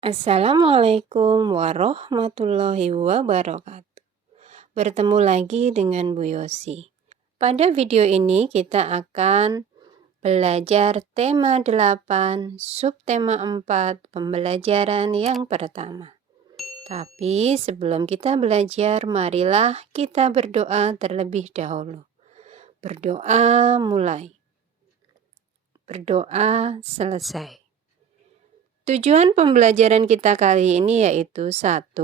Assalamualaikum warahmatullahi wabarakatuh. Bertemu lagi dengan Bu Yosi. Pada video ini kita akan belajar tema 8, subtema 4, pembelajaran yang pertama. Tapi sebelum kita belajar, marilah kita berdoa terlebih dahulu. Berdoa mulai. Berdoa selesai. Tujuan pembelajaran kita kali ini yaitu 1.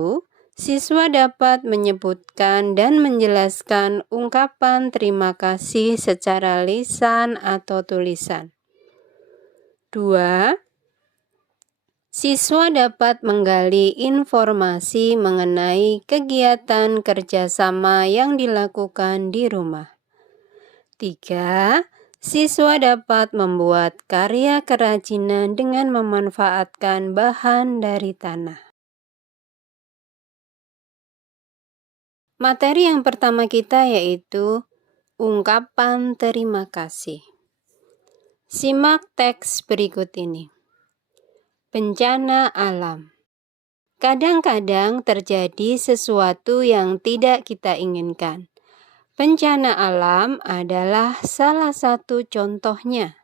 Siswa dapat menyebutkan dan menjelaskan ungkapan terima kasih secara lisan atau tulisan. 2. Siswa dapat menggali informasi mengenai kegiatan kerjasama yang dilakukan di rumah. 3. Siswa dapat membuat karya kerajinan dengan memanfaatkan bahan dari tanah. Materi yang pertama kita yaitu ungkapan terima kasih. Simak teks berikut ini. Bencana alam. Kadang-kadang terjadi sesuatu yang tidak kita inginkan. Bencana alam adalah salah satu contohnya.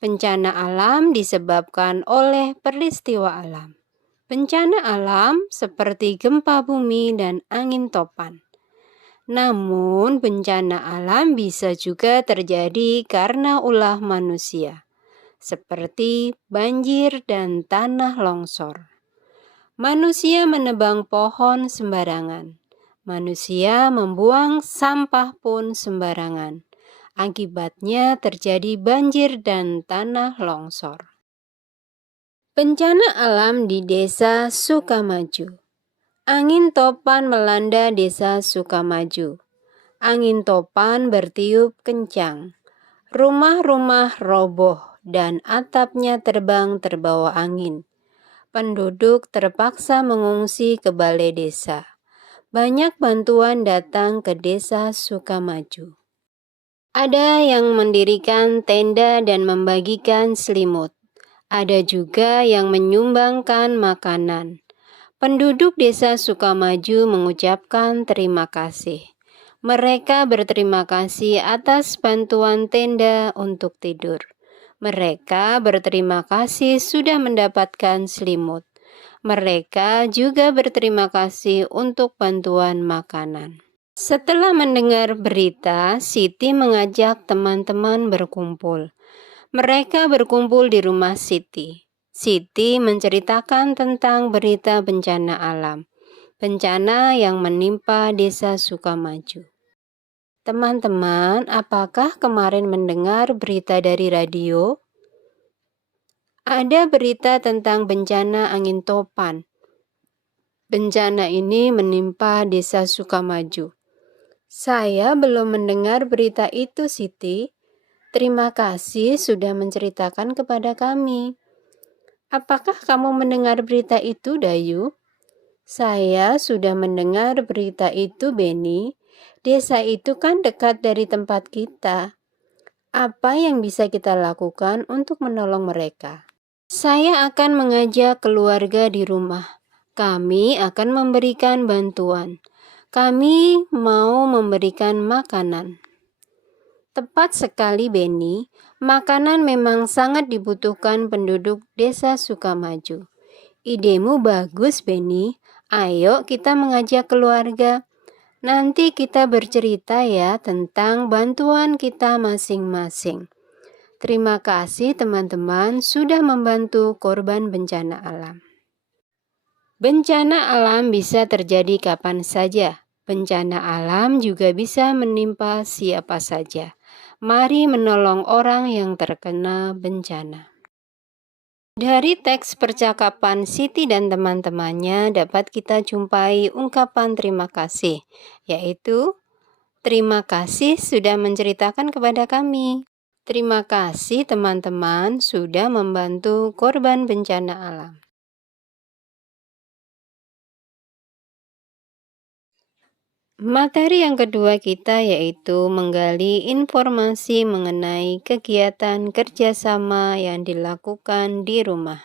Bencana alam disebabkan oleh peristiwa alam. Bencana alam seperti gempa bumi dan angin topan. Namun, bencana alam bisa juga terjadi karena ulah manusia, seperti banjir dan tanah longsor. Manusia menebang pohon sembarangan. Manusia membuang sampah pun sembarangan. Akibatnya terjadi banjir dan tanah longsor. Bencana alam di Desa Sukamaju. Angin topan melanda Desa Sukamaju. Angin topan bertiup kencang. Rumah-rumah roboh dan atapnya terbang terbawa angin. Penduduk terpaksa mengungsi ke balai desa. Banyak bantuan datang ke Desa Sukamaju. Ada yang mendirikan tenda dan membagikan selimut. Ada juga yang menyumbangkan makanan. Penduduk Desa Sukamaju mengucapkan terima kasih. Mereka berterima kasih atas bantuan tenda untuk tidur. Mereka berterima kasih sudah mendapatkan selimut. Mereka juga berterima kasih untuk bantuan makanan. Setelah mendengar berita, Siti mengajak teman-teman berkumpul. Mereka berkumpul di rumah Siti. Siti menceritakan tentang berita bencana alam, bencana yang menimpa Desa Sukamaju. Teman-teman, apakah kemarin mendengar berita dari radio? Ada berita tentang bencana angin topan. Bencana ini menimpa Desa Sukamaju. Saya belum mendengar berita itu, Siti. Terima kasih sudah menceritakan kepada kami. Apakah kamu mendengar berita itu, Dayu? Saya sudah mendengar berita itu, Beni. Desa itu kan dekat dari tempat kita. Apa yang bisa kita lakukan untuk menolong mereka? Saya akan mengajak keluarga di rumah. Kami akan memberikan bantuan. Kami mau memberikan makanan. Tepat sekali, Beni. Makanan memang sangat dibutuhkan penduduk Desa Sukamaju. Idemu bagus, Beni. Ayo kita mengajak keluarga. Nanti kita bercerita ya tentang bantuan kita masing-masing. Terima kasih teman-teman sudah membantu korban bencana alam. Bencana alam bisa terjadi kapan saja. Bencana alam juga bisa menimpa siapa saja. Mari menolong orang yang terkena bencana. Dari teks percakapan Siti dan teman-temannya dapat kita jumpai ungkapan terima kasih, yaitu terima kasih sudah menceritakan kepada kami. Terima kasih teman-teman sudah membantu korban bencana alam. Materi yang kedua kita yaitu menggali informasi mengenai kegiatan kerjasama yang dilakukan di rumah.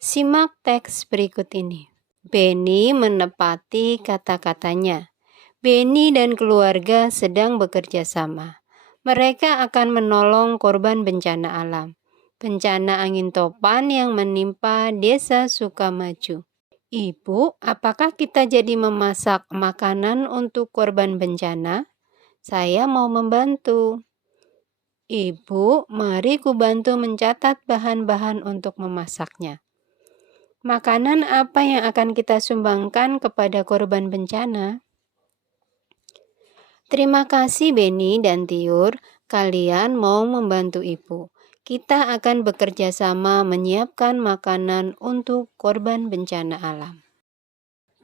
Simak teks berikut ini. Benny menepati kata-katanya. Benny dan keluarga sedang bekerja sama. Mereka akan menolong korban bencana alam. Bencana angin topan yang menimpa Desa Sukamaju. Ibu, apakah kita jadi memasak makanan untuk korban bencana? Saya mau membantu. Ibu, mari kubantu mencatat bahan-bahan untuk memasaknya. Makanan apa yang akan kita sumbangkan kepada korban bencana? Terima kasih Benny dan Tiur, kalian mau membantu ibu. Kita akan bekerja sama menyiapkan makanan untuk korban bencana alam.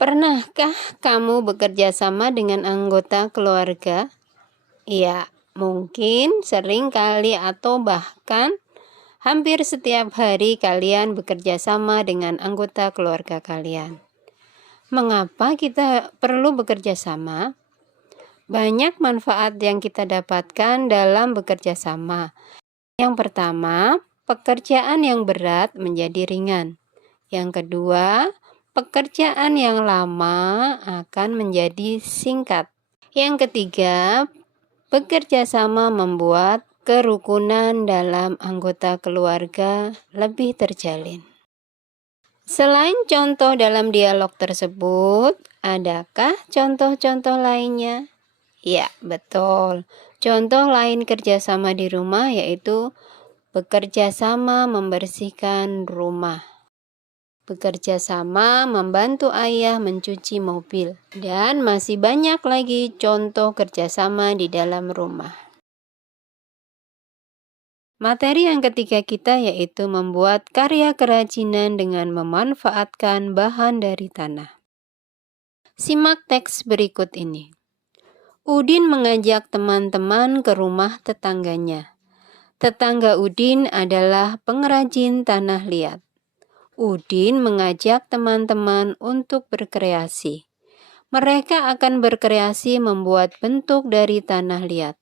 Pernahkah kamu bekerja sama dengan anggota keluarga? Ya, mungkin sering kali atau bahkan hampir setiap hari kalian bekerja sama dengan anggota keluarga kalian. Mengapa kita perlu bekerja sama? Banyak manfaat yang kita dapatkan dalam bekerja sama. Yang pertama, pekerjaan yang berat menjadi ringan. Yang kedua, pekerjaan yang lama akan menjadi singkat. Yang ketiga, bekerja sama membuat kerukunan dalam anggota keluarga lebih terjalin. Selain contoh dalam dialog tersebut, adakah contoh-contoh lainnya? Ya, betul. Contoh lain kerjasama di rumah yaitu bekerja sama membersihkan rumah, bekerja sama membantu ayah mencuci mobil, dan masih banyak lagi contoh kerjasama di dalam rumah. Materi yang ketiga kita yaitu membuat karya kerajinan dengan memanfaatkan bahan dari tanah. Simak teks berikut ini. Udin mengajak teman-teman ke rumah tetangganya. Tetangga Udin adalah pengrajin tanah liat. Udin mengajak teman-teman untuk berkreasi. Mereka akan berkreasi membuat bentuk dari tanah liat.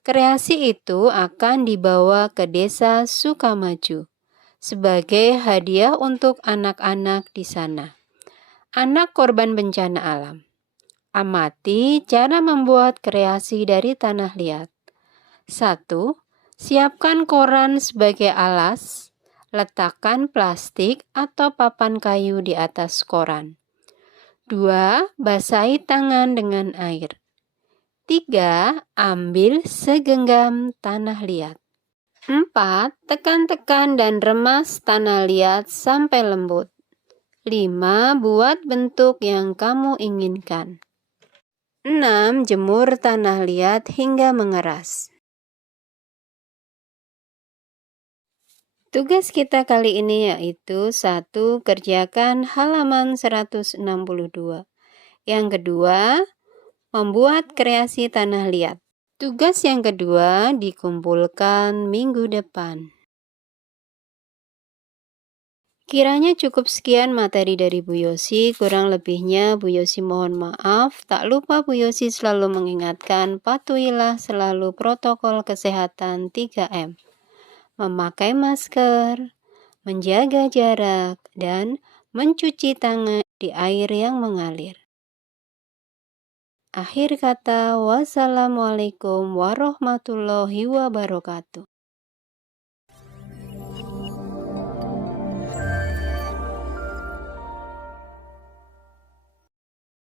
Kreasi itu akan dibawa ke Desa Sukamaju sebagai hadiah untuk anak-anak di sana. Anak korban bencana alam. Amati cara membuat kreasi dari tanah liat. 1. Siapkan koran sebagai alas. Letakkan plastik atau papan kayu di atas koran. 2. Basahi tangan dengan air. 3. Ambil segenggam tanah liat. 4. Tekan-tekan dan remas tanah liat sampai lembut. 5. Buat bentuk yang kamu inginkan. 6. Jemur tanah liat hingga mengeras. Tugas kita kali ini yaitu 1. Kerjakan halaman 162. Yang kedua, membuat kreasi tanah liat. Tugas yang kedua dikumpulkan minggu depan. Kiranya cukup sekian materi dari Bu Yosi, kurang lebihnya Bu Yosi mohon maaf. Tak lupa Bu Yosi selalu mengingatkan patuhilah selalu protokol kesehatan 3M. Memakai masker, menjaga jarak, dan mencuci tangan di air yang mengalir. Akhir kata, wassalamualaikum warahmatullahi wabarakatuh.